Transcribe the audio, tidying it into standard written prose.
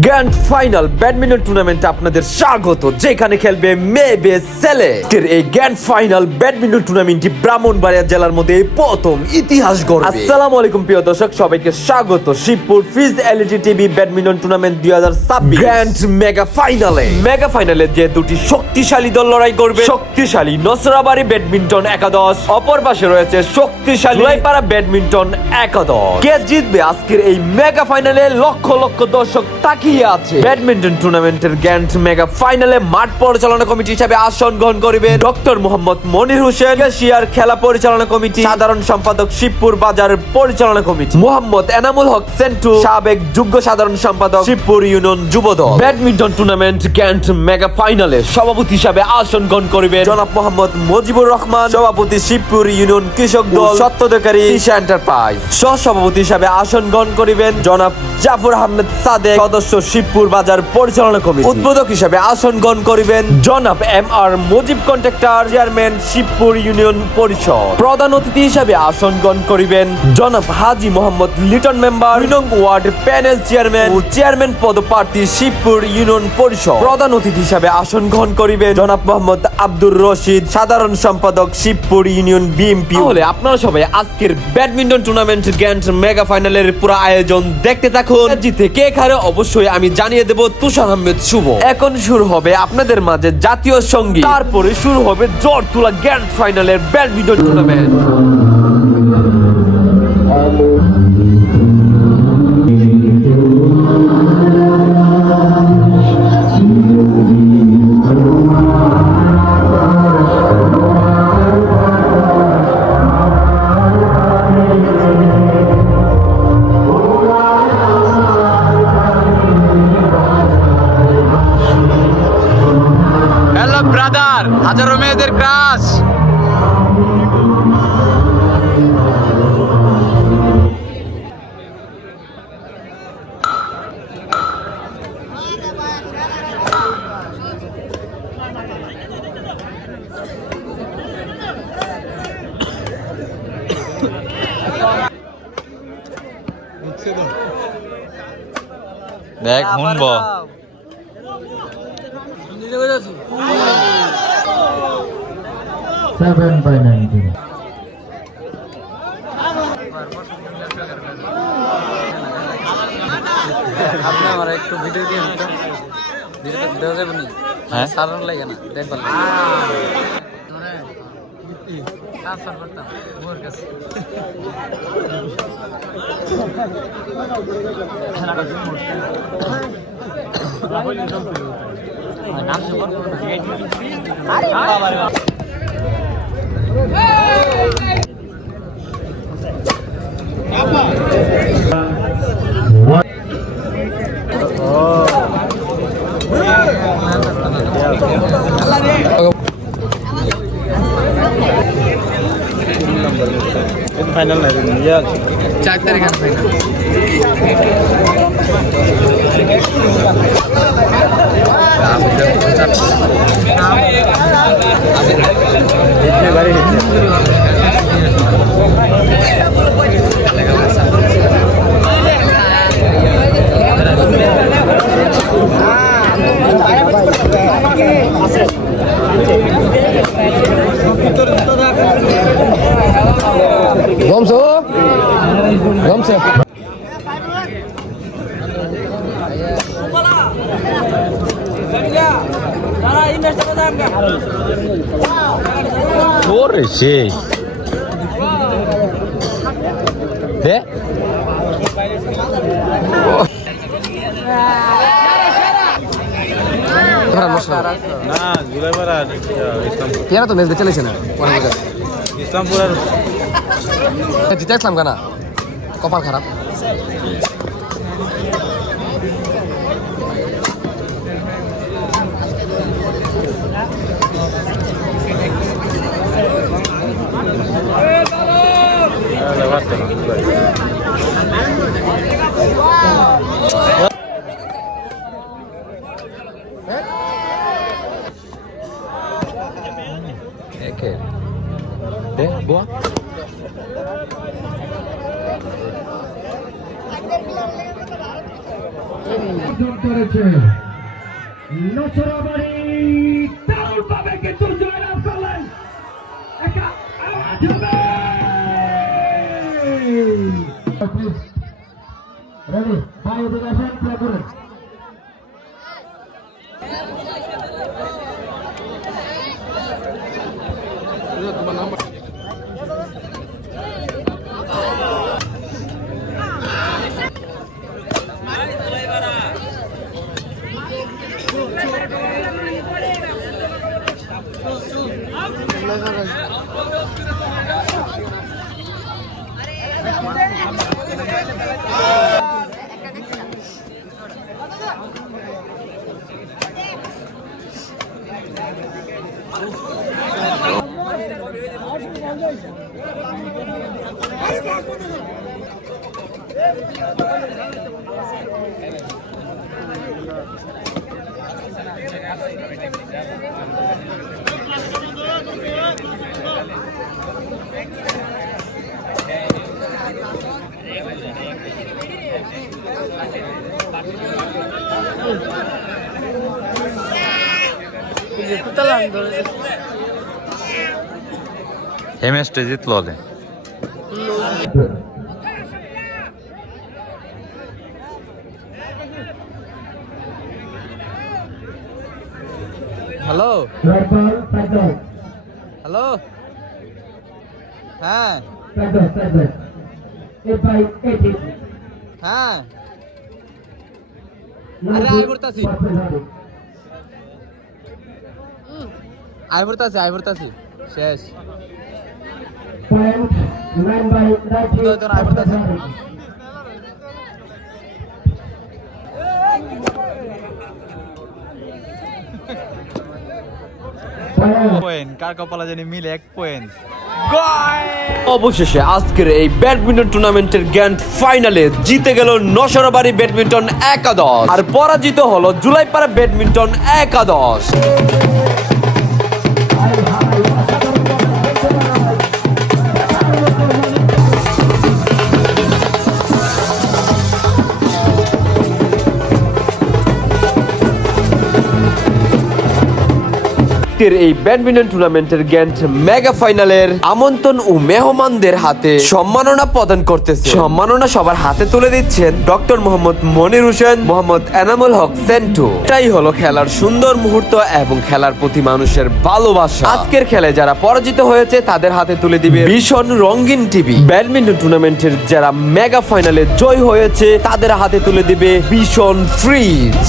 Grand final badminton টুর্নামেন্টে আপনাদের স্বাগত, যেখানে খেলবে মেয়ে ছেলে। এই গ্র্যান্ড ফাইনাল ব্যাডমিন্টন টুর্নামেন্টটি ব্রাহ্মণবাড়িয়া জেলার মধ্যে প্রথম ইতিহাস গড়বে। আসসালামু আলাইকুম প্রিয় দর্শক, সবাইকে স্বাগত শিবপুর ফিজ LED TV badminton tournament 2026 grand mega ফাইনালে যে দুটি শক্তিশালী দল লড়াই করবে। শক্তিশালী নসরাবাড়ি ব্যাডমিন্টন একাদশ, অপর পাশে রয়েছে শক্তিশালী জয়পাড়া ব্যাডমিন্টন একাদশ। কে জিতবে আজকের এই মেগা ফাইনালে লক্ষ লক্ষ দর্শক তাকিয়ে আছে। ব্যাডমিন্টন টুর্নামেন্টের গ্র্যান্ড মেগা ফাইনালে মাঠ পরিচালনা কমিটি হিসেবে আসন গ্রহণ করবেন ডক্টর মোহাম্মদ মনির হোসেন, ক্যাশিয়ার খেলা পরিচালনা কমিটি, সাধারণ সম্পাদক শিবপুর বাজার পরিচালনা কমিটি মোহাম্মদ এনামুল হক সেন্টু, সাবেক যুগ্ম সাধারণ সম্পাদক Shibpur union Jubo Dal. Badminton tournament grand mega ফাইনালে সভাপতি হিসাবে আসন গ্রহণ করবেন জনাব মোহাম্মদ মুজিবুর রহমান, সভাপতি শিবপুর ইউনিয়ন কৃষক দল সত্যদকারী ঈশা এন্টারপ্রাইজ। সহ সভাপতি হিসাবে আসন গ্রহণ করিবেন জনাব জাফর আহমেদ সাদেক, সদস্য শিবপুর বাজার পরিচালনা কমিটি। উদ্বোধক হিসাবে আসন গ্রহণ করিবেন জনাব M R Mujib contractor, chairman Shibpur Union Parishad. প্রধান অতিথি হিসাবে আসন গ্রহণ করিবেন জনাব হাজি মোহাম্মদ লিটন, মেম্বার 2 নং ওয়ার্ড প্যানেল চেয়ারম্যান ও চেয়ারম্যান পদপ্রার্থী শিবপুর ইউনিয়ন পরিষদ। প্রধান অতিথি হিসাবে আসন গ্রহণ করিবেন জনাব মোহাম্মদ আব্দুর রশিদ, সাধারণ সম্পাদক শিবপুর ইউনিয়ন বিএমপি। তাহলে আপনারা সবাই আজকের ব্যাডমিন্টন টুর্নামেন্ট গ্র্যান্ড মেগা ফাইনালের পুরো আয়োজন দেখতে থাকুন। জিতে কে হারে অবশ্যই আমি জানিয়ে দেব তুষার আহমেদ শুভ। এখন শুরু হবে আপনাদের মাঝে জাতীয় সঙ্গীত, তারপরে শুরু হবে জ্বর তোলা গ্র্যান্ড ফাইনালের ব্যাডমিন্টন টুর্নামেন্ট। ব্রাদার, হাজারো মেয়েদের ক্রাশ। দেখ শুনব 7/19 আপনি আমার একটু ভিডিও দিয়ে দিন তো, দেওয়া যাবে না? হ্যাঁ, সারান লাগে না, দেখবার ট্রান্সফার করতাম ওর কাছে। ফাইনাল নাই 4 তারিখ ফাইনাল। গমছে ওরে সেই দে না জুলাইবার আর ইসলামপুর কেন তো ম্যাচ চলেছে না ইসলামপুর আর জিতে আসলাম কেনা, কপাল খারাপ। deh buah করেছে নছরাবাড়ি দারুণ ভাবে কিন্তু জয়লাভ করলেন একা আওয়াজ হবে রেডি ভাই এদিকে আসেন প্লে করুন हे मॅच जितलो ले হ্যালো রাইফল সাইকেল হ্যালো হ্যাঁ সাইকেল এ ভাই এটি হ্যাঁ আরে আই করতাছি আই করতাছি শেষ পয়েন্ট 9 বাই 90 তো আই করতাছি পয়েন্ট কার কপালে জানি মিলে 1 পয়েন্ট অবশেষে আজকের এই ব্যাডমিন্টন টুর্নামেন্টের গ্র্যান্ড ফাইনালে জিতে গেল নশরাবাড়ি ব্যাডমিন্টন একাদশ আর পরাজিত হলো জুলাইপাড়া ব্যাডমিন্টন একাদশ। আজকের এই ব্যাডমিন্টন টুর্নামেন্টের গ্র্যান্ড মেগা ফাইনালের আমন্ত্রণ ও মেহমানদের হাতে সম্মাননা প্রদান করতেছে। সম্মাননা সবার হাতে তুলে দিচ্ছেন ডক্টর মোহাম্মদ মনির হোসেন, মোহাম্মদ এনামুল হক সেন্টু। এটাই হলো খেলার সুন্দর মুহূর্ত এবং খেলার প্রতি মানুষের ভালোবাসা। আজকের খেলায় যারা পরাজিত হয়েছে তাদের হাতে তুলে দিবে ভীষণ রঙিন টিভি। ব্যাডমিন্টন টুর্নামেন্টের যারা মেগা ফাইনালে জয় হয়েছে তাদের হাতে তুলে দিবে ভীষণ ফ্রিজ।